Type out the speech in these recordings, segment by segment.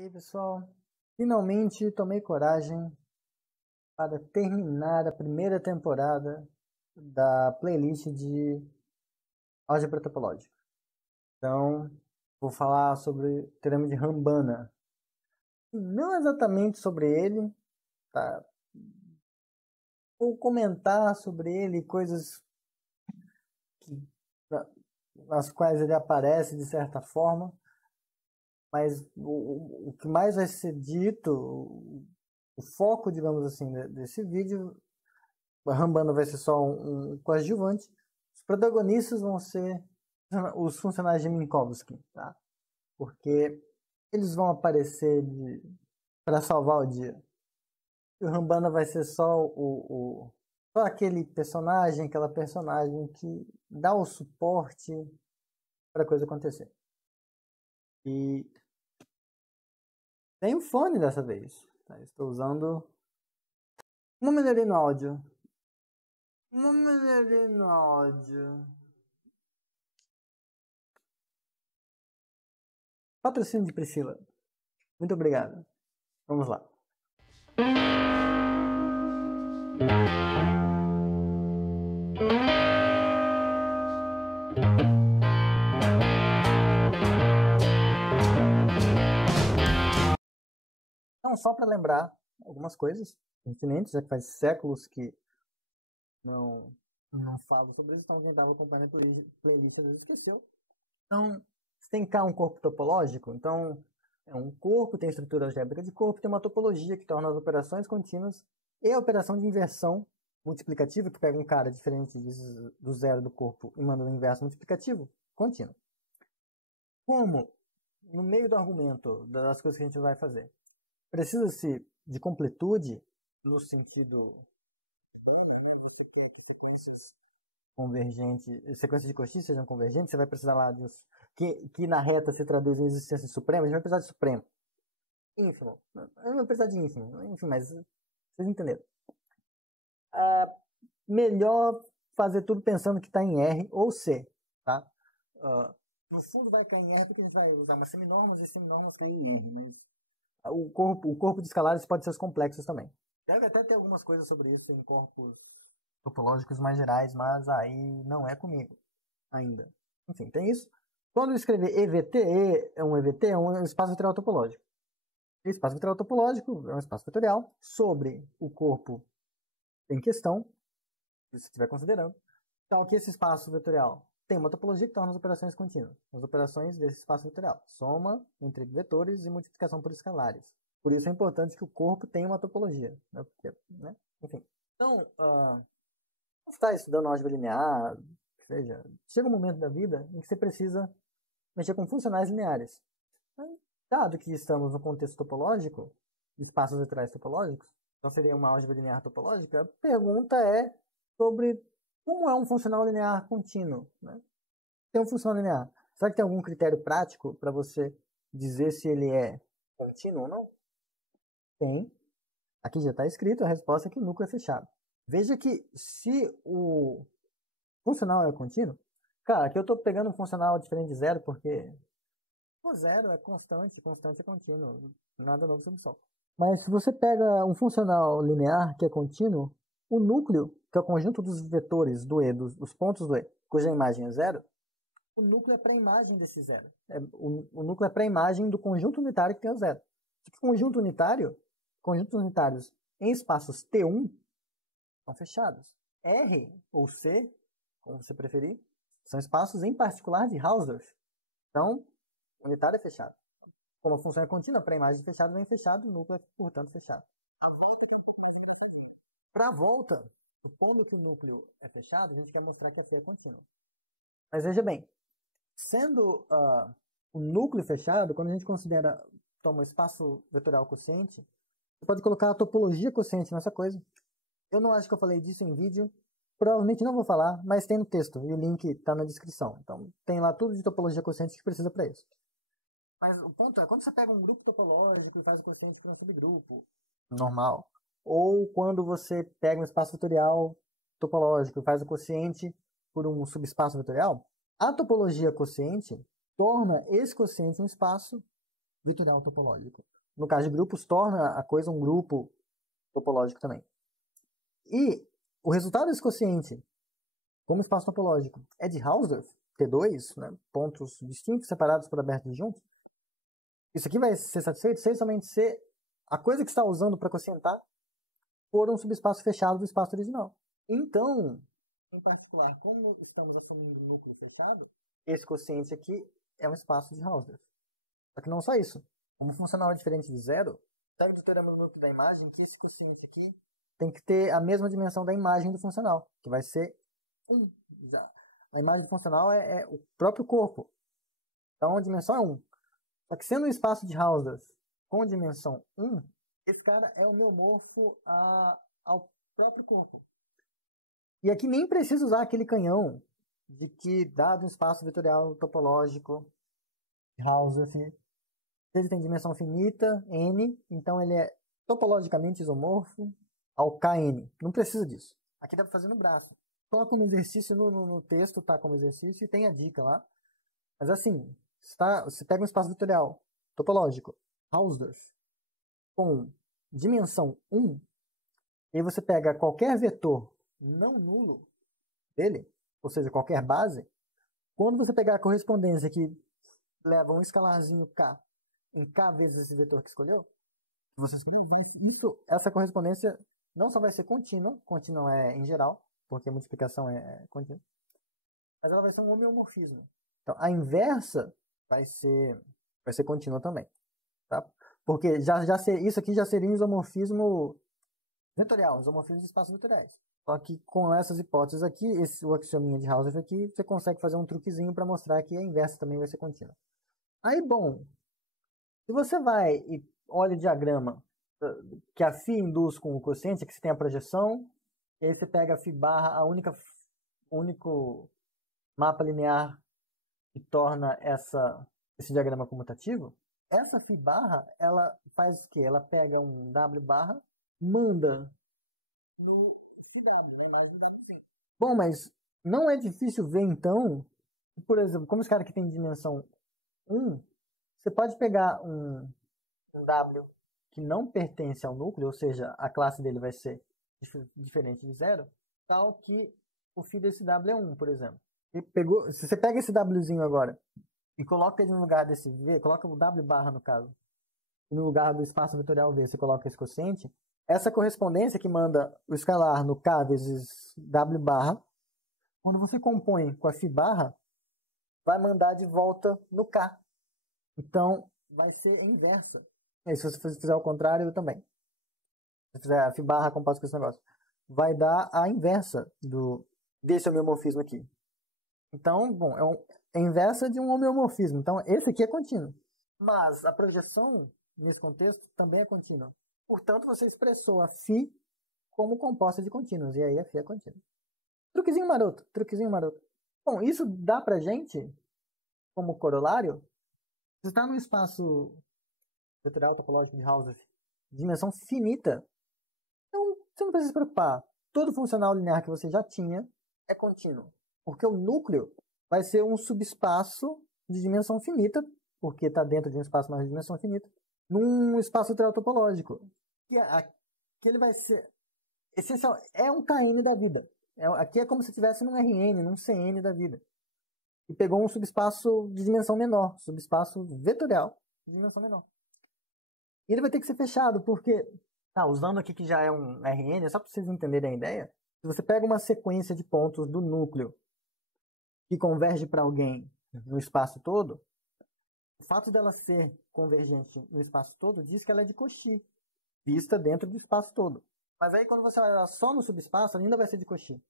E aí, pessoal, finalmente tomei coragem para terminar a primeira temporada da playlist de álgebra topológica. Então, vou falar sobre o teorema de Rambana. Não exatamente sobre ele, tá? Vou comentar sobre ele coisas que, nas quais ele aparece de certa forma, mas o que mais vai ser dito, o foco, digamos assim, desse vídeo, a Rambana vai ser só um coadjuvante. Os protagonistas vão ser os funcionários de Minkowski, tá? Porque eles vão aparecer para salvar o dia. E o Rambana vai ser só aquele personagem, aquela personagem que dá o suporte para a coisa acontecer. E tem um fone dessa vez. Tá? Estou usando uma melhoria no áudio. Uma melhoria no áudio. Patrocínio de Priscila. Muito obrigado. Vamos lá. Então, só para lembrar algumas coisas pertinentes, já que faz séculos que não falo sobre isso, então quem estava acompanhando a playlist às vezes esqueceu. Então, você tem cá um corpo topológico, então é um corpo, tem estrutura algébrica de corpo, tem uma topologia que torna as operações contínuas e a operação de inversão multiplicativa, que pega um cara diferente do zero do corpo e manda um inverso multiplicativo, contínuo. Como, no meio do argumento das coisas que a gente vai fazer, precisa-se de completude no sentido né? Você quer que sequências convergentes, sequências de Cauchy sejam convergentes, você vai precisar lá de que na reta se traduz em existência de supremo, a gente vai precisar de supremo. Ínfimo. Eu não precisar de ínfimo, enfim, mas vocês entenderam. Melhor fazer tudo pensando que está em R ou C, tá? No fundo vai cair em R porque a gente vai usar umas seminormas e seminormas caem em R, mas o corpo de escalares pode ser os complexos também. Deve até ter algumas coisas sobre isso em corpos topológicos mais gerais, mas aí não é comigo ainda. Enfim, tem isso. Quando eu escrever EVT, EVT é um espaço vetorial topológico. O espaço vetorial topológico é um espaço vetorial sobre o corpo em questão, se você estiver considerando. Então, aqui esse espaço vetorial tem uma topologia que torna as operações contínuas. As operações desse espaço vetorial. Soma entre vetores e multiplicação por escalares. Por isso é importante que o corpo tenha uma topologia. Né? Porque, né? Enfim. Então, você está estudando álgebra linear, seja, chega um momento da vida em que você precisa mexer com funcionais lineares. Dado que estamos no contexto topológico, espaços vetoriais topológicos, então seria uma álgebra linear topológica, a pergunta é sobre como é um funcional linear contínuo. Né? Tem um funcional linear. Será que tem algum critério prático para você dizer se ele é contínuo ou não? Tem. Aqui já está escrito, a resposta é que o núcleo é fechado. Veja que se o funcional é contínuo, cara, aqui eu estou pegando um funcional diferente de zero porque o zero é constante, constante é contínuo, nada novo sob o sol. Mas se você pega um funcional linear que é contínuo, o núcleo, que é o conjunto dos vetores do E, dos pontos do E, cuja imagem é zero, o núcleo é pré-imagem desse zero. O núcleo é pré-imagem do conjunto unitário que tem o zero. Conjuntos unitários em espaços T1 são fechados. R ou C, como você preferir, são espaços em particular de Hausdorff. Então, o unitário é fechado. Como a função é contínua, para a imagem fechada vem fechado, o núcleo é, portanto, fechado. Para a volta, supondo que o núcleo é fechado, a gente quer mostrar que a Φ é contínua. Mas veja bem, sendo o núcleo fechado, quando a gente toma o espaço vetorial quociente, você pode colocar a topologia quociente nessa coisa. Eu não acho que eu falei disso em vídeo, provavelmente não vou falar, mas tem no texto e o link está na descrição. Então tem lá tudo de topologia quociente que precisa para isso. Mas o ponto é, quando você pega um grupo topológico e faz o quociente para um subgrupo normal, ou quando você pega um espaço vetorial topológico e faz o quociente por um subespaço vetorial, a topologia quociente torna esse quociente um espaço vetorial topológico. No caso de grupos, torna a coisa um grupo topológico também. E o resultado desse quociente, como espaço topológico, é de Hausdorff, T2, né, pontos distintos, separados por abertos juntos. Isso aqui vai ser satisfeito se somente ser a coisa que está usando para quocientar for um subespaço fechado do espaço original. Então, em particular, como estamos assumindo um núcleo fechado, esse quociente aqui é um espaço de Hausdorff. Só que não só isso. Como funcional é diferente de zero, sabe do teorema do núcleo da imagem que esse quociente aqui tem que ter a mesma dimensão da imagem do funcional, que vai ser 1. A imagem do funcional é o próprio corpo. Então a dimensão é 1. Só que sendo um espaço de Hausdorff com dimensão 1, esse cara é homeomorfo ao próprio corpo. E aqui nem precisa usar aquele canhão de que, dado um espaço vetorial topológico de Hausdorff, ele tem dimensão finita, n, então ele é topologicamente isomorfo ao Kn. Não precisa disso. Aqui dá para fazer no braço. Coloca no exercício, no texto, tá como exercício, e tem a dica lá. Mas assim, você pega um espaço vetorial topológico, Hausdorff, com dimensão 1, e aí você pega qualquer vetor não nulo dele, ou seja, qualquer base, quando você pegar a correspondência que leva um escalarzinho k em k vezes esse vetor que escolheu, essa correspondência não só vai ser contínua é em geral, porque a multiplicação é contínua, mas ela vai ser um homeomorfismo. Então, a inversa vai ser contínua também. Tá? Porque isso aqui já seria um isomorfismo vetorial, isomorfismo de espaços vetoriais. Só que com essas hipóteses aqui, o axiominha de Hausdorff aqui, você consegue fazer um truquezinho para mostrar que a inversa também vai ser contínua. Aí, bom, se você vai e olha o diagrama que a φ induz com o quociente, que você tem a projeção, e aí você pega a φ barra, o único mapa linear que torna esse diagrama comutativo, essa φ barra, ela faz o quê? Ela pega um W barra, manda no FW, na imagem do W. Bom, mas não é difícil ver então, por exemplo, como esse cara aqui tem dimensão 1, você pode pegar um W que não pertence ao núcleo, ou seja, a classe dele vai ser diferente de zero, tal que o φ desse W é 1, por exemplo. Se você pega esse Wzinho agora e coloca ele no lugar desse V, coloca o W barra no caso, e no lugar do espaço vetorial V você coloca esse quociente, essa correspondência que manda o escalar no K vezes W barra, quando você compõe com a φ barra, vai mandar de volta no K. Então, vai ser inversa. E se você fizer o contrário, eu também. Se você fizer a φ barra composta com esse negócio, vai dar a inversa desse homeomorfismo aqui. Então, bom, é a inversa de um homeomorfismo. Então, esse aqui é contínuo. Mas a projeção, nesse contexto, também é contínua. Portanto, você expressou a φ como composta de contínuos. E aí a φ é contínua. Truquezinho maroto, truquezinho maroto. Bom, isso dá pra gente, como corolário, se está num espaço vetorial topológico de Hausdorff, dimensão finita, então você não precisa se preocupar. Todo funcional linear que você já tinha é contínuo. Porque o núcleo vai ser um subespaço de dimensão finita, porque está dentro de um espaço mais de dimensão finita, num espaço vetorial topológico. Que ele vai ser essencial, é um Kn da vida. Aqui é como se estivesse num Rn, num Cn da vida. E pegou um subespaço de dimensão menor, subespaço vetorial de dimensão menor. E ele vai ter que ser fechado, porque, usando aqui que já é um Rn, só para vocês entenderem a ideia, se você pega uma sequência de pontos do núcleo que converge para alguém no espaço todo, o fato dela ser convergente no espaço todo diz que ela é de Cauchy, vista dentro do espaço todo. Mas aí quando você olhar só no subespaço, ainda vai ser de Cauchy.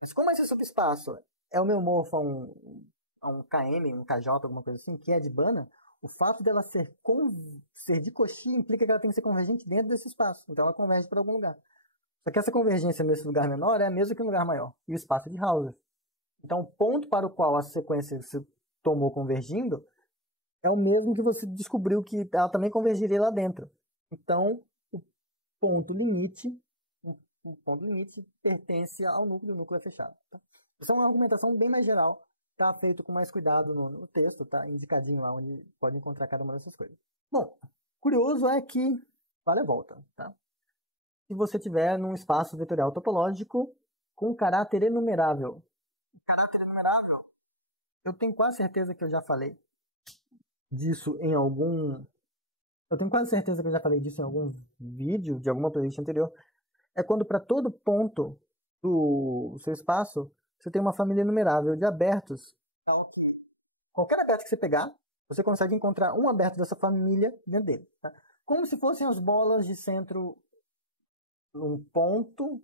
Mas como esse subespaço é homeomorfo a um KM, um KJ, alguma coisa assim, que é de Banach, o fato dela ser de Cauchy implica que ela tem que ser convergente dentro desse espaço. Então ela converge para algum lugar. Só que essa convergência nesse lugar menor é a mesma que um lugar maior. E o espaço de Hausdorff. Então o ponto para o qual a sequência se tomou convergindo é o mesmo que você descobriu que ela também convergiria lá dentro. Então o ponto limite pertence ao núcleo, e o núcleo é fechado. Tá? Isso é uma argumentação bem mais geral está feito com mais cuidado no texto, tá indicadinho lá onde pode encontrar cada uma dessas coisas. Bom, curioso é que vale a volta, tá? Se você tiver num espaço vetorial topológico com caráter enumerável. Caráter enumerável, eu tenho quase certeza que eu já falei disso em algum... Eu tenho quase certeza que eu já falei disso em algum vídeo de alguma playlist anterior. É quando para todo ponto do seu espaço você tem uma família enumerável de abertos. Qualquer aberto que você pegar, você consegue encontrar um aberto dessa família dentro dele. Tá? Como se fossem as bolas de centro num ponto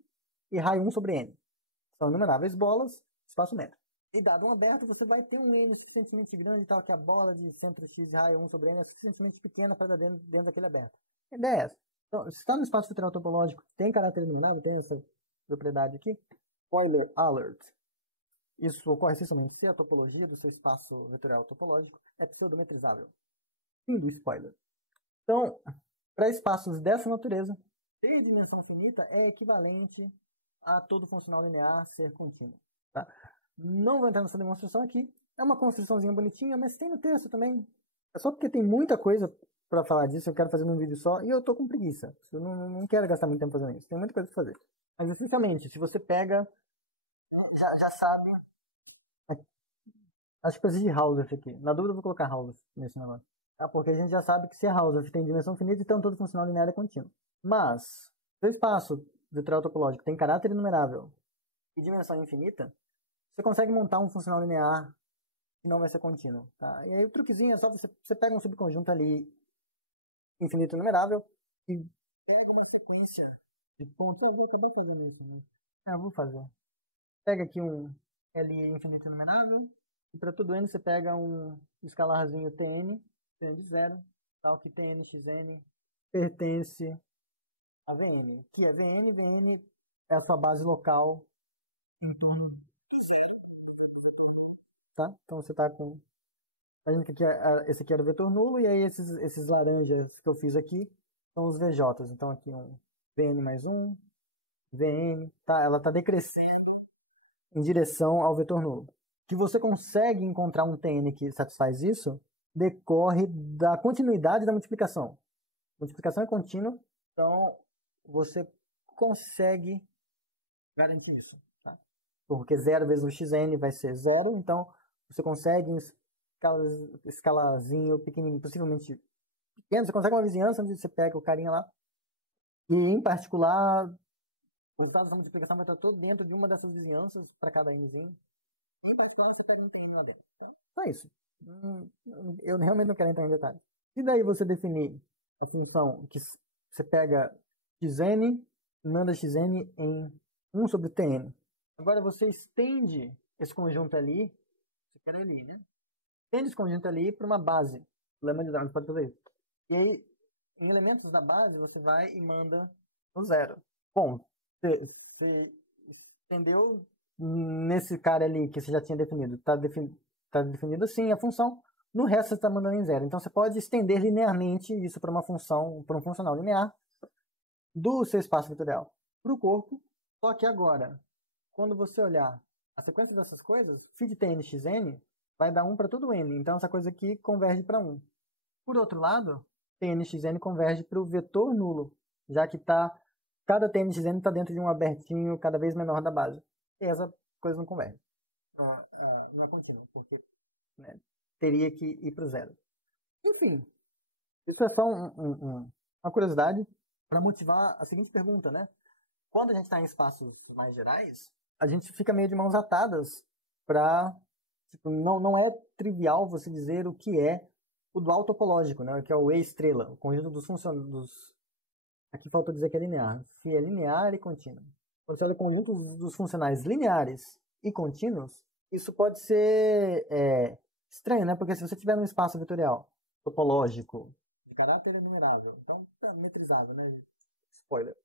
e raio 1 sobre n. São enumeráveis bolas, espaço metro. E dado um aberto, você vai ter um n suficientemente grande, tal que a bola de centro x e raio 1 sobre n é suficientemente pequena para dar dentro daquele aberto. A ideia é essa. Então, se está no espaço vetorial topológico, tem caráter enumerável, tem essa propriedade aqui. Spoiler alert. Isso ocorre essencialmente se a topologia do seu espaço vetorial topológico é pseudometrizável. Fim do spoiler. Então, para espaços dessa natureza, ter dimensão finita é equivalente a todo funcional linear ser contínuo. Tá? Não vou entrar nessa demonstração aqui. É uma construçãozinha bonitinha, mas tem no texto também. É só porque tem muita coisa para falar disso, eu quero fazer num vídeo só, e eu tô com preguiça. Eu não quero gastar muito tempo fazendo isso. Tem muita coisa para fazer. Mas, essencialmente, se você pega... Já sabe... Acho que precisa de Hausdorff aqui. Na dúvida, eu vou colocar Hausdorff nesse negócio. Tá? Porque a gente já sabe que se a Hausdorff tem dimensão finita, então todo funcional linear é contínuo. Mas, se o espaço vetorial topológico tem caráter enumerável e dimensão infinita, você consegue montar um funcional linear que não vai ser contínuo. Tá? E aí o truquezinho é só você pega um subconjunto ali infinito numerável e pega uma sequência de pontos. Eu vou acabar fazendo isso, né? Eu vou fazer. Pega aqui um L infinito numerável e para todo n você pega um escalarzinho Tn de zero, tal que Tn xn pertence a Vn, que é Vn. Vn é a sua base local em torno de zero. Tá? Então você está com... Imagina que esse aqui era o vetor nulo, e aí esses laranjas que eu fiz aqui são os VJs. Então aqui um Vn mais um, Vn, tá? Ela está decrescendo em direção ao vetor nulo. Que você consegue encontrar um Tn que satisfaz isso, decorre da continuidade da multiplicação. A multiplicação é contínua, então você consegue garantir isso. Tá? Porque 0 vezes o xn vai ser 0, então você consegue em escalazinho pequenininho, possivelmente pequeno, você consegue uma vizinhança onde você pega o carinha lá, e em particular o resultado da multiplicação vai estar todo dentro de uma dessas vizinhanças para cada nzinho. Em particular, você pega um TN lá dentro. Tá? Só isso. Eu realmente não quero entrar em detalhes. E daí você definir a função que você pega xn e manda xn em 1 sobre Tn. Agora você estende esse conjunto ali, você quer ali, né? Estende esse conjunto ali para uma base. O lema de dados pode fazer isso. E aí, em elementos da base, você vai e manda no zero. Bom, você estendeu nesse cara ali que você já tinha definido. Está definido assim a função. No resto você está mandando em zero. Então você pode estender linearmente isso para uma função, para um funcional linear do seu espaço vetorial para o corpo. Só que agora, quando você olhar a sequência dessas coisas, φ Tn xn vai dar 1 para todo n. Então essa coisa aqui converge para 1. Por outro lado, Tn xn converge para o vetor nulo, já que cada Tn xn está dentro de um abertinho cada vez menor da base. E essa coisa não converge. Não é contínuo, porque né, teria que ir para o zero. Enfim, isso é só uma curiosidade para motivar a seguinte pergunta, né? Quando a gente está em espaços mais gerais, a gente fica meio de mãos atadas para... Tipo, não é trivial você dizer o que é o dual topológico, né? Que é o E-estrela, o conjunto dos funcionários. Aqui faltou dizer que é linear. Se é linear e contínuo. Quando você olha o conjunto dos funcionais lineares e contínuos, isso pode ser estranho, né? Porque se você tiver um espaço vetorial topológico de caráter enumerável, então está metrizável, né? Spoiler.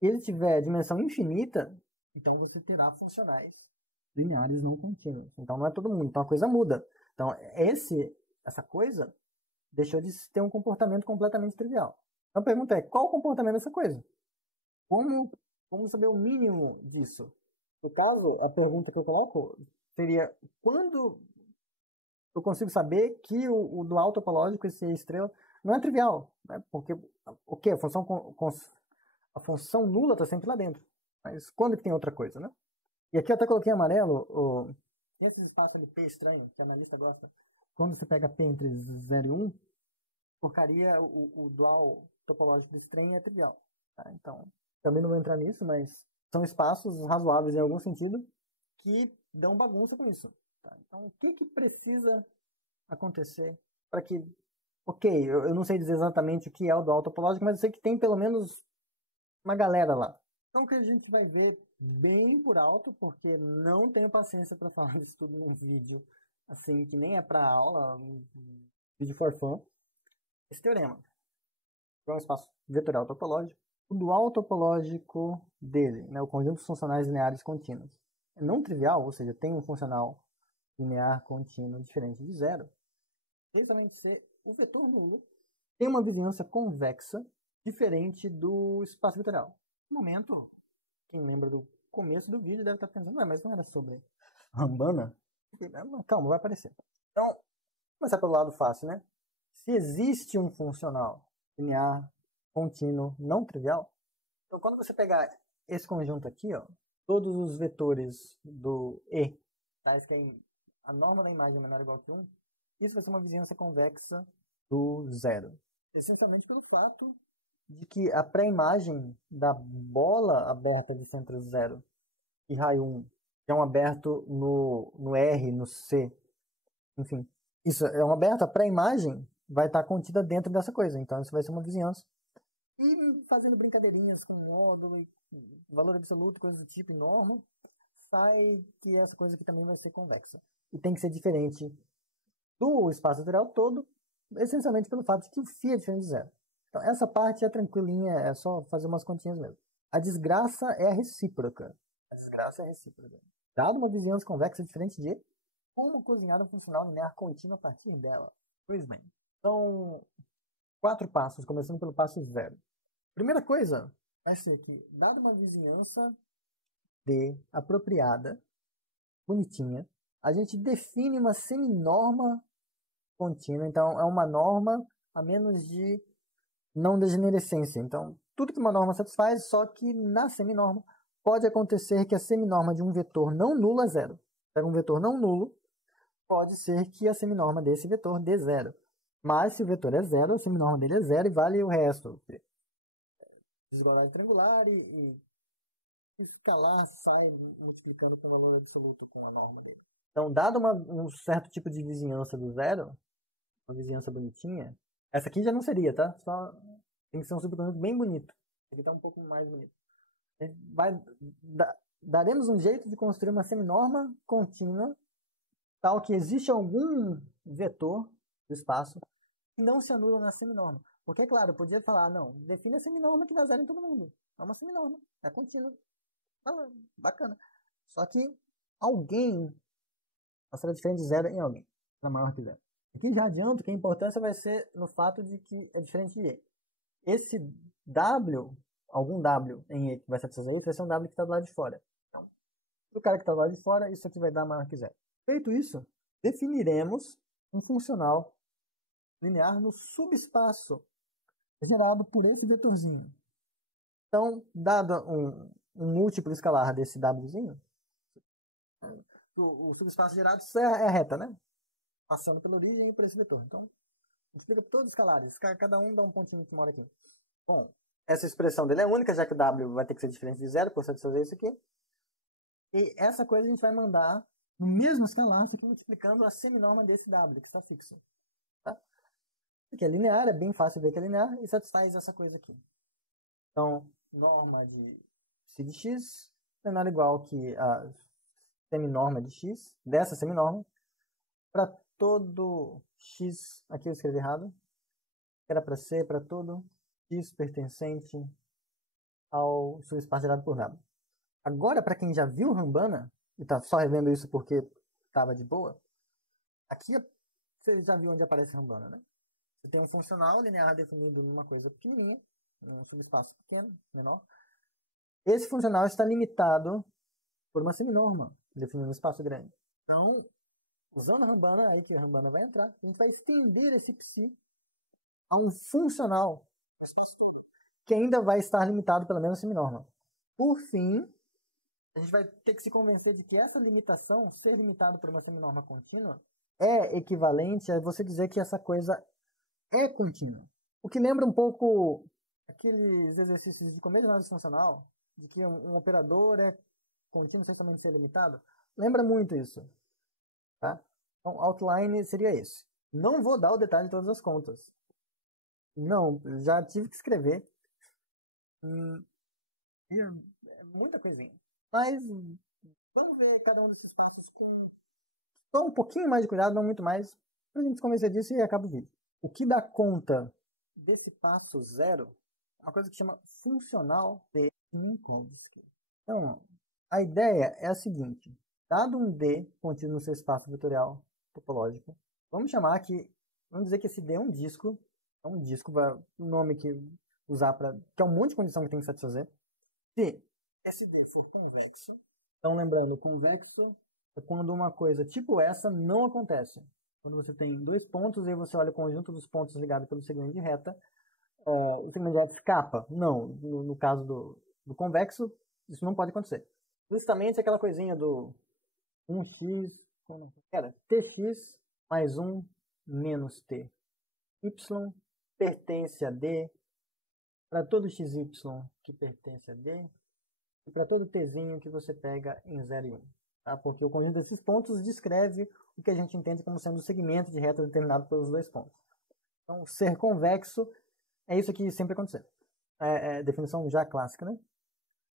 E ele tiver dimensão infinita, então você terá funcionais lineares não contínuos. Então não é todo mundo. Então a coisa muda. Então essa coisa deixou de ter um comportamento completamente trivial. Então a pergunta é, qual o comportamento dessa coisa? Como saber o mínimo disso? No caso, a pergunta que eu coloco, seria quando eu consigo saber que o dual topológico, esse estrela, não é trivial, né? Porque o que? A função nula está sempre lá dentro. Mas quando que tem outra coisa, né? E aqui eu até coloquei em amarelo esse espaço ali P estranho, que a analista gosta. Quando você pega P entre 0 e 1, porcaria, o dual topológico desse trem é trivial. Tá? Então, também não vou entrar nisso, mas são espaços razoáveis em algum sentido que dão bagunça com isso. Tá? Então, o que precisa acontecer para que... Ok, eu não sei dizer exatamente o que é o dual topológico, mas eu sei que tem pelo menos uma galera lá. Então, que a gente vai ver bem por alto, porque não tenho paciência para falar disso tudo num vídeo, assim, que nem é para aula, um vídeo for fun. Esse teorema, que é um espaço vetorial topológico, o dual topológico dele, né, o conjunto de funcionais lineares contínuos, é não trivial, ou seja, tem um funcional linear contínuo diferente de zero, exatamente ser o vetor nulo tem uma vizinhança convexa diferente do espaço vetorial. No momento, quem lembra do começo do vídeo deve estar pensando, mas não era sobre Rambana? Calma, vai aparecer. Então, vamos começar pelo lado fácil, né? Se existe um funcional linear contínuo não trivial, então quando você pegar esse conjunto aqui, ó, todos os vetores do E, tais que a norma da imagem é menor ou igual que 1, isso vai ser uma vizinhança convexa do zero. Essencialmente pelo fato de que a pré-imagem da bola aberta de centro zero e raio 1, que é um aberto no R, no C, enfim, isso é um aberto, a pré-imagem vai estar contida dentro dessa coisa, então isso vai ser uma vizinhança. E fazendo brincadeirinhas com módulo e valor absoluto, coisas do tipo, e norma, sai que essa coisa aqui também vai ser convexa. E tem que ser diferente do espaço vetorial todo, essencialmente pelo fato de que o φ é diferente de zero. Então, essa parte é tranquilinha, é só fazer umas continhas mesmo. A desgraça é a recíproca. A desgraça é a recíproca. Dado uma vizinhança convexa diferente de como cozinhar um funcional linear contínuo a partir dela. Prisman. Então, 4 passos, começando pelo passo 0. Primeira coisa, é assim aqui. Dado uma vizinhança D apropriada, bonitinha, a gente define uma seminorma contínua. Então, é uma norma a menos de não degenerescência. Então, tudo que uma norma satisfaz, só que na seminorma pode acontecer que a seminorma de um vetor não nulo é zero. Pega um vetor não nulo, pode ser que a seminorma desse vetor dê zero. Mas se o vetor é zero, a seminorma dele é zero e vale o resto. Desigualdade triangular e escalar sai multiplicando com o valor absoluto com a norma dele. Então, dado um certo tipo de vizinhança do zero, uma vizinhança bonitinha, essa aqui já não seria, tá? Só tem que ser um subconjunto bem bonito. Esse aqui tá um pouco mais bonito. Daremos um jeito de construir uma seminorma contínua tal que existe algum vetor do espaço que não se anula na seminorma. Porque, claro, eu podia falar, não, define a seminorma que dá zero em todo mundo. É uma seminorma, é contínua. Bacana. Só que alguém será diferente de zero em alguém, para maior que zero. Aqui já adianto que a importância vai ser no fato de que é diferente de E. Esse W, algum W em E que vai satisfazer outro, vai ser um W que está do lado de fora. Então, o cara que está do lado de fora, isso aqui vai dar maior que zero. Feito isso, definiremos um funcional linear no subespaço gerado por esse vetorzinho. Então, dado um múltiplo escalar desse Wzinho, o subespaço gerado é a reta, né? Passando pela origem e por esse vetor. Então, multiplica por todos os escalares. Cada um dá um pontinho que mora aqui. Bom, essa expressão dele é única, já que o W vai ter que ser diferente de zero por satisfazer isso aqui. E essa coisa a gente vai mandar no mesmo escalar, aqui multiplicando a seminorma desse W, que está fixo. Tá? Porque é linear, é bem fácil ver que é linear, e satisfaz essa coisa aqui. Então, norma de psi de x menor ou igual que a seminorma de x, dessa seminorma, para todo x, aqui eu escrevi errado, era para ser para todo x pertencente ao subespaço gerado por W. Agora, para quem já viu Rambana, e está só revendo isso porque estava de boa, aqui você já viu onde aparece Rambana, né? Você tem um funcional linear definido numa coisa pequenininha, num subespaço pequeno, menor. Esse funcional está limitado por uma seminorma, definindo um espaço grande. Então, usando a Rambana, aí que a Rambana vai entrar, a gente vai estender esse psi a um funcional que ainda vai estar limitado pela mesma seminorma. Por fim, a gente vai ter que se convencer de que essa limitação, ser limitado por uma seminorma contínua, é equivalente a você dizer que essa coisa é contínua. O que lembra um pouco aqueles exercícios de começo de análise funcional, de que um operador é contínuo sem somente ser limitado. Lembra muito isso. Tá? Então, outline seria esse. Não vou dar o detalhe de todas as contas. Não, já tive que escrever. É muita coisinha. Mas vamos ver cada um desses passos com um pouquinho mais de cuidado, não muito mais, pra gente se convencer disso e acaba o vídeo. O que dá conta desse passo zero é uma coisa que chama funcional de Minkowski. Então, a ideia é a seguinte. Dado um D contido no seu espaço vetorial topológico, vamos dizer que esse D é um disco, o nome que usar para, que é um monte de condição que tem que satisfazer. Se esse D for convexo, então lembrando, convexo é quando uma coisa tipo essa não acontece. Quando você tem dois pontos e você olha o conjunto dos pontos ligados pelo segmento de reta, o segmento de reta escapa. Não, no caso do convexo, isso não pode acontecer. Justamente aquela coisinha do 1x, era tx mais 1 menos t. Y pertence a D para todo xy que pertence a D e para todo tzinho que você pega em 0 e 1. Tá? Porque o conjunto desses pontos descreve o que a gente entende como sendo o segmento de reta determinado pelos dois pontos. Então, ser convexo é isso que sempre aconteceu. É definição já clássica, né?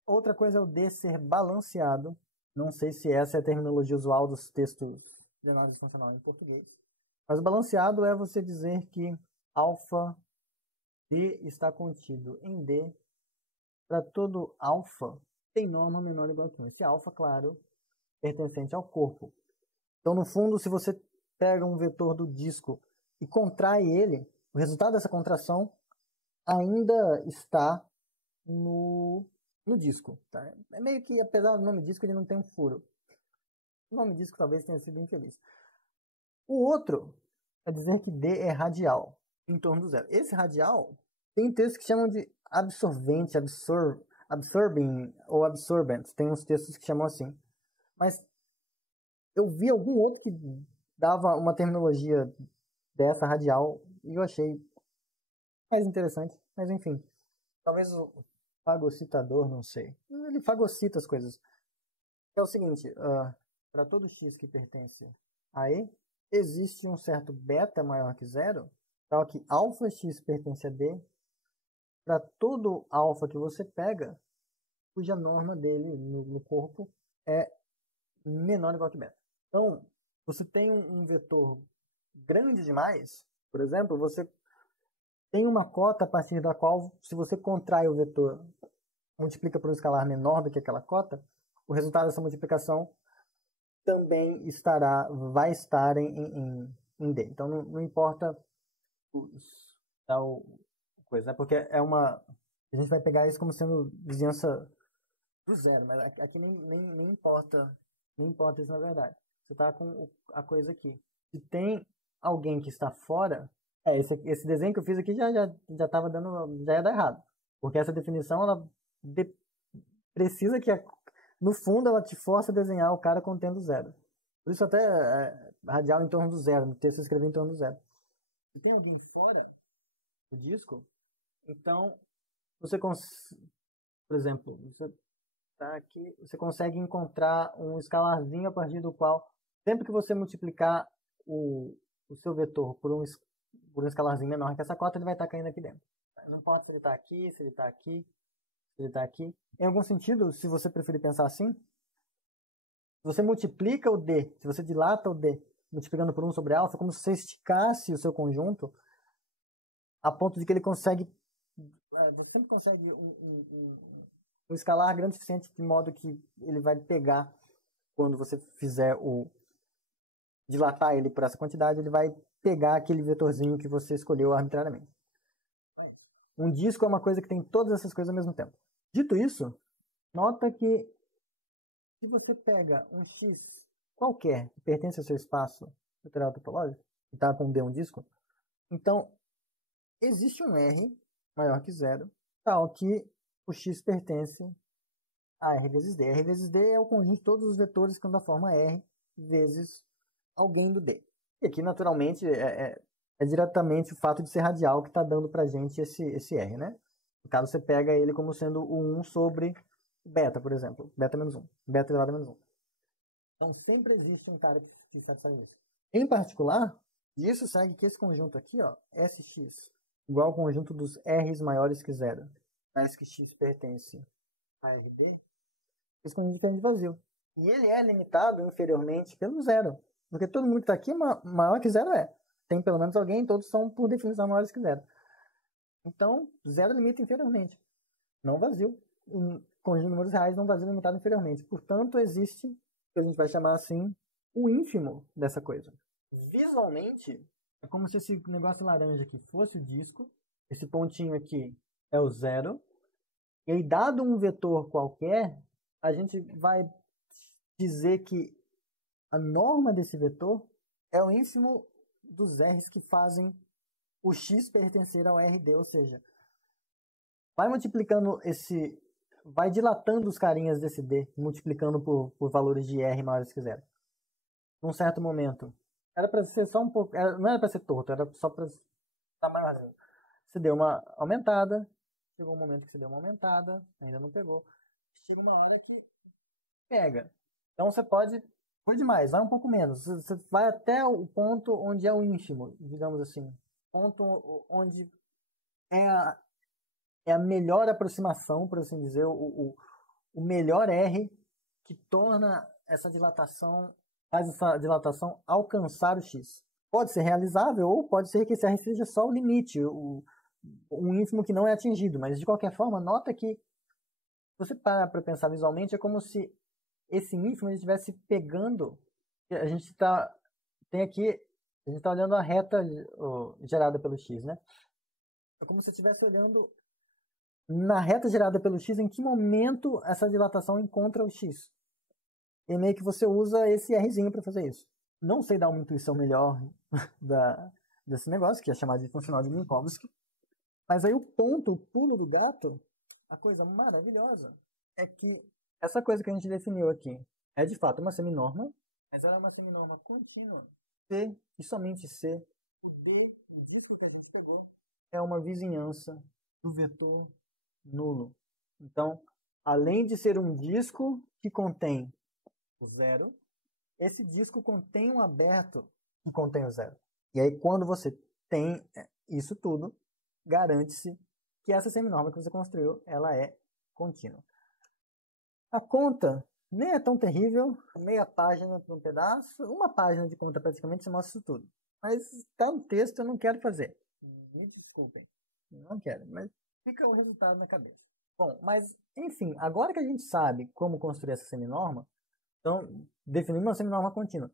Outra coisa é o D ser balanceado. Não sei se essa é a terminologia usual dos textos de análise funcional em português. Mas o balanceado é você dizer que alfa D está contido em D para todo alfa tem norma menor ou igual a 1. Esse alfa, claro, pertencente ao corpo. Então, no fundo, se você pega um vetor do disco e contrai ele, o resultado dessa contração ainda está no disco. Tá? É meio que, apesar do nome disco, ele não tem um furo. O nome disco talvez tenha sido infeliz. O outro é dizer que D é radial, em torno do zero. Esse radial tem textos que chamam de absorvente, absorbing ou absorbent. Tem uns textos que chamam assim. Mas eu vi algum outro que dava uma terminologia dessa radial e eu achei mais interessante. Mas enfim, talvez o fagocitador, não sei. Ele fagocita as coisas. É o seguinte, para todo x que pertence a E, existe um certo beta maior que zero, tal que alfa x pertence a D, para todo alfa que você pega, cuja norma dele no corpo é menor ou igual que beta. Então, você tem um vetor grande demais, por exemplo, você tem uma cota a partir da qual, se você contrai o vetor, multiplica por um escalar menor do que aquela cota, o resultado dessa multiplicação também vai estar em D. Então, não importa tal coisa, né? Porque a gente vai pegar isso como sendo vizinhança do zero, mas aqui nem importa isso na verdade. Você está com a coisa aqui. Se tem alguém que está fora, esse desenho que eu fiz aqui já estava dando, já ia dar errado. Porque essa definição, ela precisa que, no fundo, ela te força a desenhar o cara contendo zero. Por isso até radial em torno do zero, no texto eu escrevi em torno do zero. Se tem alguém fora do disco, então você por exemplo, você tá aqui, você consegue encontrar um escalarzinho a partir do qual, sempre que você multiplicar o seu vetor por um escalarzinho menor que essa cota, ele vai estar caindo aqui dentro. Não importa se ele está aqui, se ele está aqui, se ele está aqui. Em algum sentido, se você preferir pensar assim, se você multiplica o D, se você dilata o D, multiplicando por 1 sobre alfa, como se você esticasse o seu conjunto, a ponto de que ele consegue, você sempre consegue um escalar grande o suficiente de modo que ele vai pegar, quando você fizer dilatar ele por essa quantidade, ele vai pegar aquele vetorzinho que você escolheu arbitrariamente. Um disco é uma coisa que tem todas essas coisas ao mesmo tempo. Dito isso, nota que se você pega um x qualquer que pertence ao seu espaço vetorial topológico, que está com D um disco, então existe um R maior que zero, tal que o X pertence a R vezes D. R vezes D é o conjunto de todos os vetores que estão da forma R vezes alguém do D. E aqui, naturalmente, é diretamente o fato de ser radial que está dando para a gente esse R, né? No caso, você pega ele como sendo o 1 sobre beta, por exemplo. Beta menos 1. Beta elevado a menos 1. Então, sempre existe um cara que satisfaz isso. Em particular, isso segue que esse conjunto aqui, ó, SX, igual ao conjunto dos R's maiores que zero, mas que X pertence a RD, esse conjunto depende de vazio. E ele é limitado inferiormente pelo zero. Porque todo mundo que está aqui maior que zero é. Tem pelo menos alguém, todos são por definição maiores que zero. Então, zero limita inferiormente. Não vazio. Conjunto de números reais não vazio limitado inferiormente. Portanto, existe, que a gente vai chamar assim, o ínfimo dessa coisa. Visualmente, é como se esse negócio laranja aqui fosse o disco. Esse pontinho aqui é o zero. E aí, dado um vetor qualquer, a gente vai dizer que a norma desse vetor é o ínfimo dos R's que fazem o X pertencer ao RD, ou seja, vai multiplicando vai dilatando os carinhas desse D, multiplicando por valores de R maiores que zero. Num certo momento, era para ser só um pouco, não era para ser torto, era só para estar maiorzinho. Você deu uma aumentada, chegou um momento que você deu uma aumentada, ainda não pegou. Chega uma hora que pega. Então você pode, foi demais, vai um pouco menos. Você vai até o ponto onde é o ínfimo, digamos assim. Ponto onde é a melhor aproximação, por assim dizer, o melhor R que torna essa dilatação, faz essa dilatação alcançar o X. Pode ser realizável ou pode ser que esse R seja só o limite, um ínfimo que não é atingido, mas de qualquer forma, nota que se você parar para pensar visualmente, é como se esse ínfimo estivesse pegando, a gente está olhando a reta gerada pelo X, né? É como se estivesse olhando na reta gerada pelo X, em que momento essa dilatação encontra o X. E meio que você usa esse Rzinho para fazer isso. Não sei dar uma intuição melhor desse negócio, que é chamado de funcional de Minkowski. Mas aí o pulo do gato, a coisa maravilhosa, é que essa coisa que a gente definiu aqui é de fato uma seminorma, mas ela é uma seminorma contínua. C e somente C. O D, o disco que a gente pegou, é uma vizinhança do vetor nulo. Então, além de ser um disco que contém o zero, esse disco contém um aberto que contém o zero. E aí, quando você tem isso tudo, garante-se que essa seminorma que você construiu, ela é contínua. A conta nem é tão terrível, meia página para um pedaço, uma página de conta praticamente você mostra isso tudo. Mas está no texto, eu não quero fazer. Me desculpem, não quero, mas fica o resultado na cabeça. Bom, mas enfim, agora que a gente sabe como construir essa seminorma, então definimos uma seminorma contínua.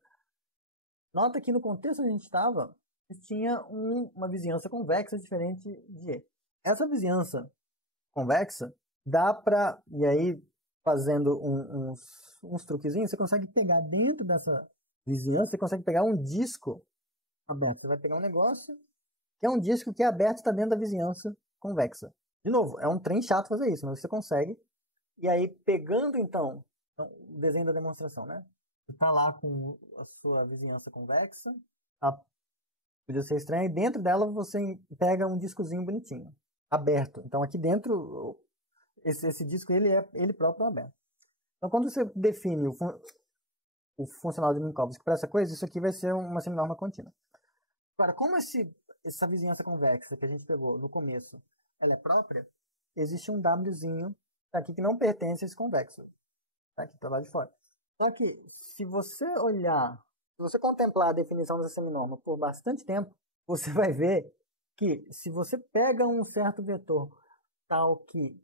Nota que no contexto onde a gente estava, tinha uma vizinhança convexa diferente de E. Essa vizinhança convexa dá para, e aí fazendo uns truquezinhos, você consegue pegar dentro dessa vizinhança, você consegue pegar um disco. Ah, bom, você vai pegar um negócio que é um disco que é aberto e está dentro da vizinhança convexa. De novo, é um trem chato fazer isso, mas você consegue. E aí, pegando então o desenho da demonstração, né? Você está lá com a sua vizinhança convexa, podia ser estranho, e dentro dela você pega um discozinho bonitinho, aberto. Então aqui dentro, esse disco ele próprio é aberto. Então quando você define o funcional de Minkowski para essa coisa, isso aqui vai ser uma seminorma contínua. Agora, como essa vizinhança convexa que a gente pegou no começo, ela é própria, existe um Wzinho aqui que não pertence a esse convexo. Tá aqui, tá lá de fora. Só que, se você contemplar a definição dessa seminorma por bastante tempo, você vai ver que se você pega um certo vetor tal que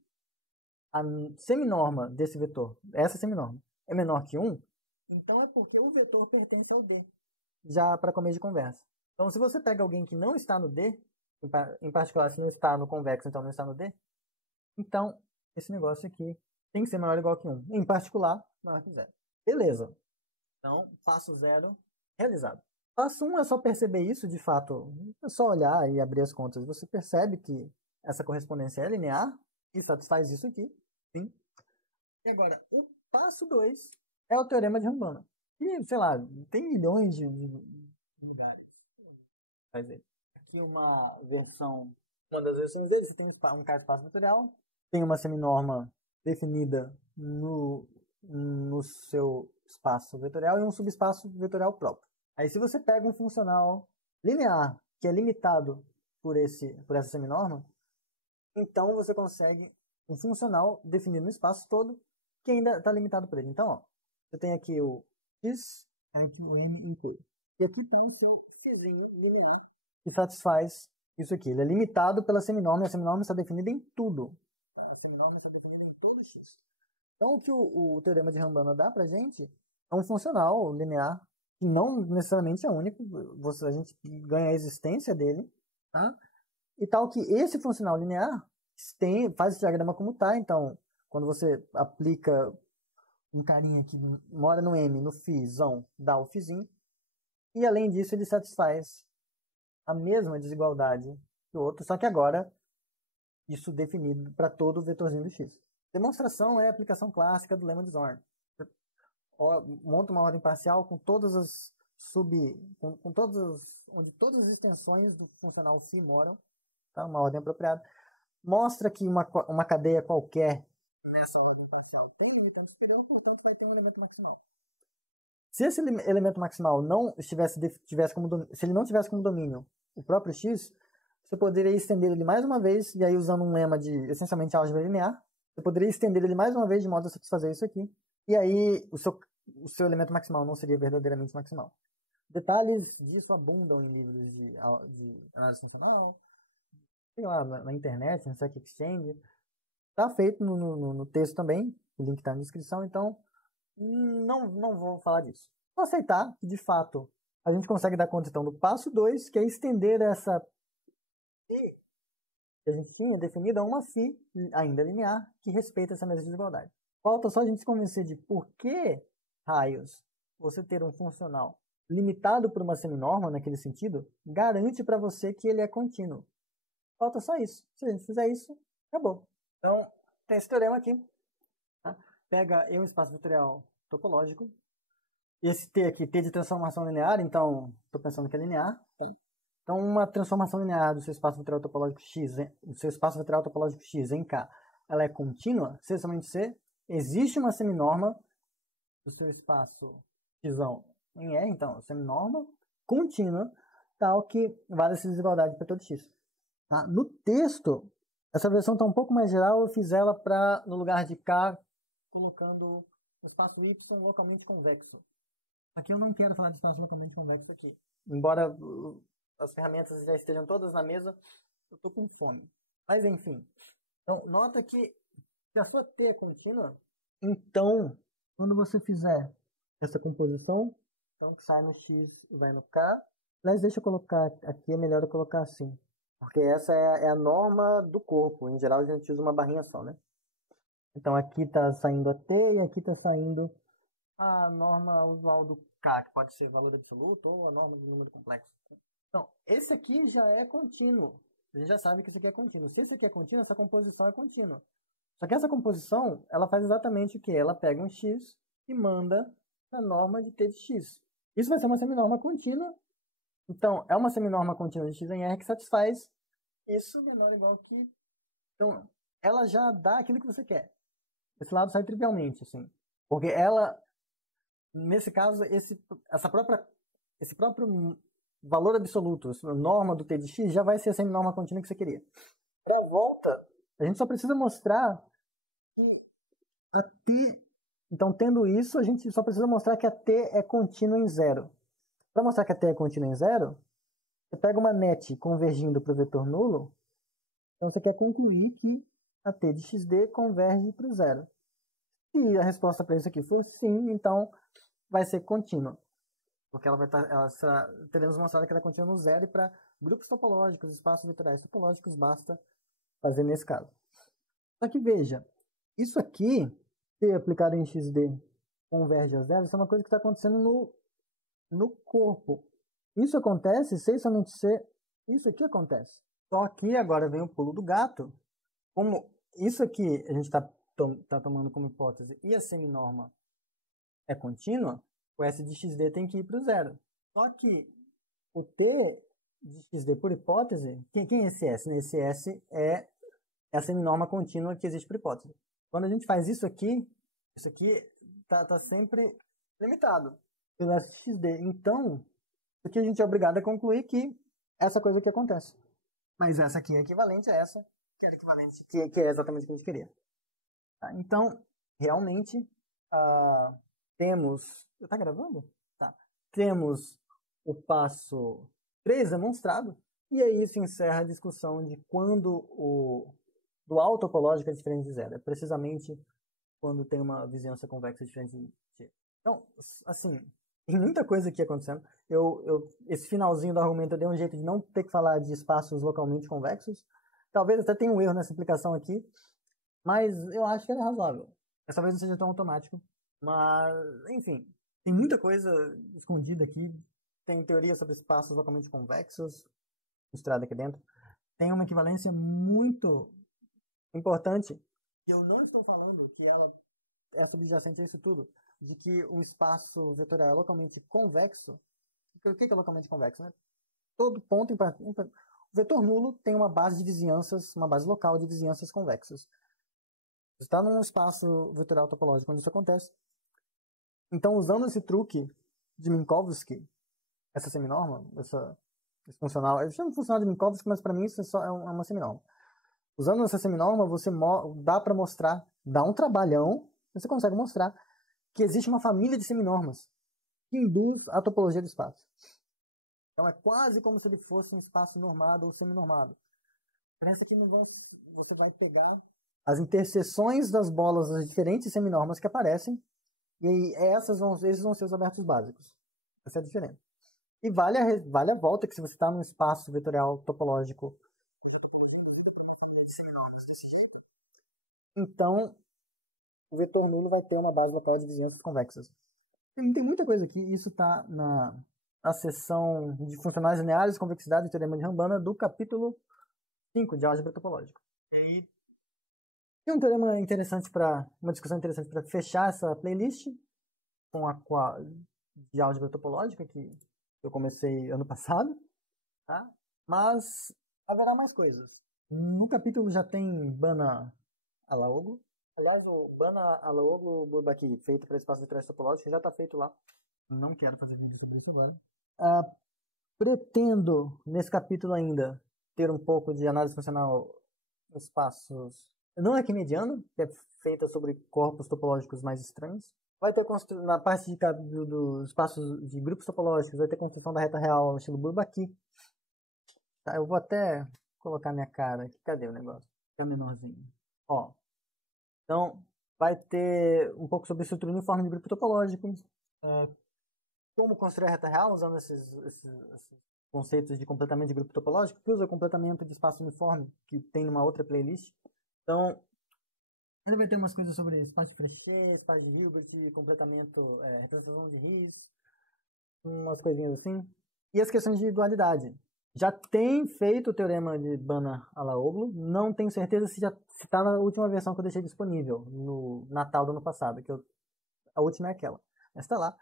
a seminorma desse vetor, essa seminorma, é menor que 1, então é porque o vetor pertence ao D, já para começo de conversa. Então, se você pega alguém que não está no D, em particular, se não está no convexo, então não está no D, então esse negócio aqui tem que ser maior ou igual que 1. Em particular, maior que 0. Beleza. Então, passo 0 realizado. Passo 1 é só perceber isso, de fato, é só olhar e abrir as contas. Você percebe que essa correspondência é linear e satisfaz isso aqui. Sim. E agora, o passo 2 é o teorema de Rambano. E, sei lá, tem milhões de lugares. Faz ele. Aqui uma das versões dele, você tem um K espaço vetorial, tem uma seminorma definida no seu espaço vetorial e um subespaço vetorial próprio. Aí se você pega um funcional linear que é limitado por essa seminorma, então você consegue um funcional definido no espaço todo que ainda está limitado por ele. Então, ó, eu tenho aqui o x, aqui o m inclui. E aqui tem esse que satisfaz isso aqui. Ele é limitado pela seminorma e a seminorma está definida em tudo. A seminorma está definida em todo x. Então, o que o teorema de Rambano dá para a gente é um funcional linear que não necessariamente é único. A gente ganha a existência dele. Tá? E tal que esse funcional linear faz esse diagrama como está. Então, quando você aplica um carinha que mora no M, no φzão, dá o φzinho. E, além disso, ele satisfaz a mesma desigualdade que o outro, só que agora isso definido para todo o vetorzinho do x. Demonstração é a aplicação clássica do lema de Zorn. Monta uma ordem parcial com todas as onde todas as extensões do funcional φ moram, tá? Uma ordem apropriada. Mostra que uma cadeia qualquer nessa ordem parcial tem limitante superior, portanto vai ter um elemento maximal. Se esse elemento maximal não se ele não tivesse como domínio o próprio x, você poderia estender ele mais uma vez, e aí usando um lema de essencialmente álgebra linear, você poderia estender ele mais uma vez de modo a satisfazer isso aqui, e aí o seu elemento maximal não seria verdadeiramente maximal. Detalhes disso abundam em livros de análise funcional, sei lá, na internet, no Stack Exchange. Está feito no texto também, o link está na descrição, então não vou falar disso. Vou aceitar que, de fato, a gente consegue dar conta então do passo 2, que é estender essa φ que a gente tinha definida a uma φ ainda linear, que respeita essa mesma desigualdade. Falta só a gente se convencer de por que raios você ter um funcional limitado por uma seminorma, naquele sentido, garante para você que ele é contínuo. Falta só isso. Se a gente fizer isso, acabou. Então, tem esse teorema aqui. Tá? Pega um espaço vetorial topológico. Esse T aqui, T de transformação linear, então estou pensando que é linear. Então, uma transformação linear do seu espaço vetorial topológico X, do seu espaço vetorial topológico X em K, ela é contínua, se somente C, existe uma seminorma do seu espaço X em R, então, seminorma contínua, tal que vale essa desigualdade para todo X. Tá? No texto, essa versão está um pouco mais geral, eu fiz ela no lugar de K, colocando o espaço Y localmente convexo. Aqui eu não quero falar de espaço localmente convexo aqui. Embora as ferramentas já estejam todas na mesa, eu estou com fome. Mas enfim, então nota que se a sua T é contínua, então quando você fizer essa composição, então que sai no X e vai no K, mas deixa eu colocar aqui, é melhor eu colocar assim, porque essa é a norma do corpo. Em geral a gente usa uma barrinha só, né? Então aqui está saindo a T e aqui está saindo a norma usual do K, que pode ser valor absoluto ou a norma do número complexo. Então, esse aqui já é contínuo. A gente já sabe que esse aqui é contínuo. Se esse aqui é contínuo, essa composição é contínua. Só que essa composição, ela faz exatamente o que? Ela pega um x e manda a norma de t de x. Isso vai ser uma seminorma contínua. Então, é uma seminorma contínua de x em R que satisfaz isso menor ou igual que... Então, ela já dá aquilo que você quer. Esse lado sai trivialmente, assim. Porque ela, nesse caso, esse próprio valor absoluto, a norma do t de x, já vai ser a seminorma contínua que você queria. Para a volta, a gente só precisa mostrar que a t... Então, tendo isso, a gente só precisa mostrar que a t é contínua em zero. Para mostrar que a t é contínua em zero, você pega uma net convergindo para o vetor nulo, então você quer concluir que a t de xd converge para o zero. Se a resposta para isso aqui for sim, então vai ser contínua. Porque teremos mostrado que ela é contínua no zero, e para grupos topológicos, espaços vetoriais topológicos, basta fazer nesse caso. Só que veja, isso aqui, t aplicado em xd converge a zero, isso é uma coisa que está acontecendo no corpo. Isso acontece se somente se isso aqui acontece. Só que agora vem o pulo do gato. Como isso aqui a gente está tomando como hipótese e a seminorma é contínua, o S de XD tem que ir para o zero. Só que o T de XD por hipótese, quem é esse S? Esse S é a seminorma contínua que existe por hipótese. Quando a gente faz isso aqui tá sempre limitado pelo S de XD. Então, aqui a gente é obrigado a concluir que essa coisa aqui acontece. Mas essa aqui é equivalente a essa, que era equivalente, que é exatamente o que a gente queria. Tá? Então, realmente, temos... Tá gravando? Tá. Temos o passo 3 demonstrado, e aí isso encerra a discussão de quando o dual topológico é diferente de zero. É precisamente quando tem uma vizinhança convexa diferente de t. Então, assim, tem muita coisa aqui acontecendo. Esse finalzinho do argumento eu dei um jeito de não ter que falar de espaços localmente convexos. Talvez até tenha um erro nessa implicação aqui, mas eu acho que ele é razoável. Dessa vez não seja tão automático. Mas, enfim, tem muita coisa escondida aqui. Tem teoria sobre espaços localmente convexos misturada aqui dentro. Tem uma equivalência muito importante. Eu não estou falando que ela é subjacente a isso tudo, de que um espaço vetorial é localmente convexo. O que é localmente convexo? Né? Todo ponto, o vetor nulo tem uma base de vizinhanças, uma base local de vizinhanças convexas. Você está num espaço vetorial topológico onde isso acontece. Então, usando esse truque de Minkowski, essa seminorma, esse funcional, eu chamo funcional de Minkowski, mas para mim isso é uma seminorma. Usando essa seminorma, você dá para mostrar, dá um trabalhão, você consegue mostrar que existe uma família de seminormas que induz a topologia do espaço. Então é quase como se ele fosse um espaço normado ou seminormado. Nessa aqui você vai pegar as interseções das bolas das diferentes seminormas que aparecem, e aí esses vão ser os abertos básicos. Essa é a diferença. E vale a volta que se você está num espaço vetorial topológico, então o vetor nulo vai ter uma base local de vizinhanças convexas. Tem muita coisa aqui. Isso está na seção de funcionais lineares, convexidade e teorema de Rambana do capítulo 5 de álgebra topológica. E aí tem um teorema interessante uma discussão interessante para fechar essa playlist com a de álgebra topológica que eu comecei ano passado, tá? Mas haverá mais coisas. No capítulo já tem Bana Alaoglu. Aliás, o Bana Alaoglu Bourbaki, feito para espaço de trás topológico, já está feito lá. Não quero fazer vídeo sobre isso agora. Pretendo, nesse capítulo ainda, ter um pouco de análise funcional em espaços não arquimediano, que é feita sobre corpos topológicos mais estranhos. Vai ter na parte dos espaços de grupos topológicos, vai ter construção da reta real no estilo Bourbaki. Tá, eu vou até colocar minha cara aqui. Cadê o negócio? Fica menorzinho. Ó. Então, vai ter um pouco sobre estrutura uniforme de grupo topológico. Como construir a reta real usando esses conceitos de completamento de grupo topológico, que usa o completamento de espaço uniforme, que tem numa outra playlist. Então, ele vai ter umas coisas sobre espaço de Frechet, espaço de Hilbert, completamento, representação de Riesz, umas coisinhas assim. E as questões de dualidade. Já tem feito o teorema de Bana-Alaoglu, não tenho certeza se está na última versão que eu deixei disponível, no Natal do ano passado, a última é aquela. Mas está lá.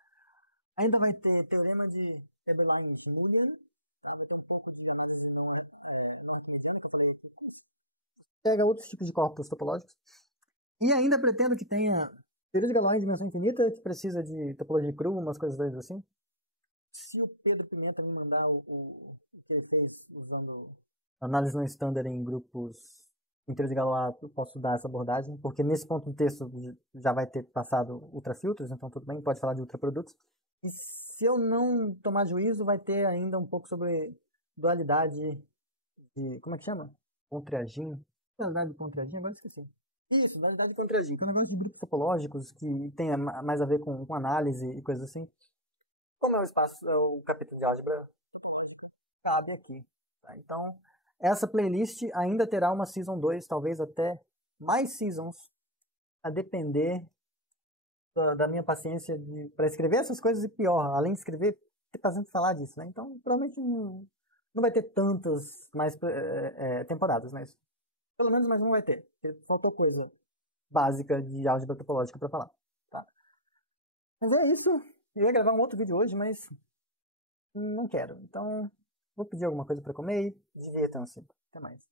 Ainda vai ter teorema de Eberlein-Schmulian, tá? Vai ter um pouco de análise não arquimediana, que eu falei aqui. Pega outros tipos de corpos topológicos. E ainda pretendo que tenha teoria de Galois em dimensão infinita, que precisa de topologia cru, umas coisas doidas assim. Se o Pedro Pimenta me mandar o que ele fez usando análise não standard em grupos inteiros de Galois, eu posso dar essa abordagem, porque nesse ponto do texto já vai ter passado ultrafiltros, então tudo bem, pode falar de ultraprodutos. E se eu não tomar juízo, vai ter ainda um pouco sobre dualidade de... Como é que chama? Contreagem. Dualidade de Contreagem? Agora esqueci. Isso, dualidade de Contreagem, que é um negócio de grupos topológicos que tem mais a ver com análise e coisas assim. Como é o espaço, o capítulo de álgebra cabe aqui. Tá? Então, essa playlist ainda terá uma Season 2, talvez até mais Seasons, a depender da minha paciência para escrever essas coisas e pior, além de escrever, ter paciência de falar disso, né? Então, provavelmente não vai ter tantas mais temporadas, mas pelo menos mais uma vai ter, porque faltou coisa básica de álgebra topológica para falar, tá? Mas é isso. Eu ia gravar um outro vídeo hoje, mas não quero. Então, vou pedir alguma coisa para comer e divirtam-se. Até mais.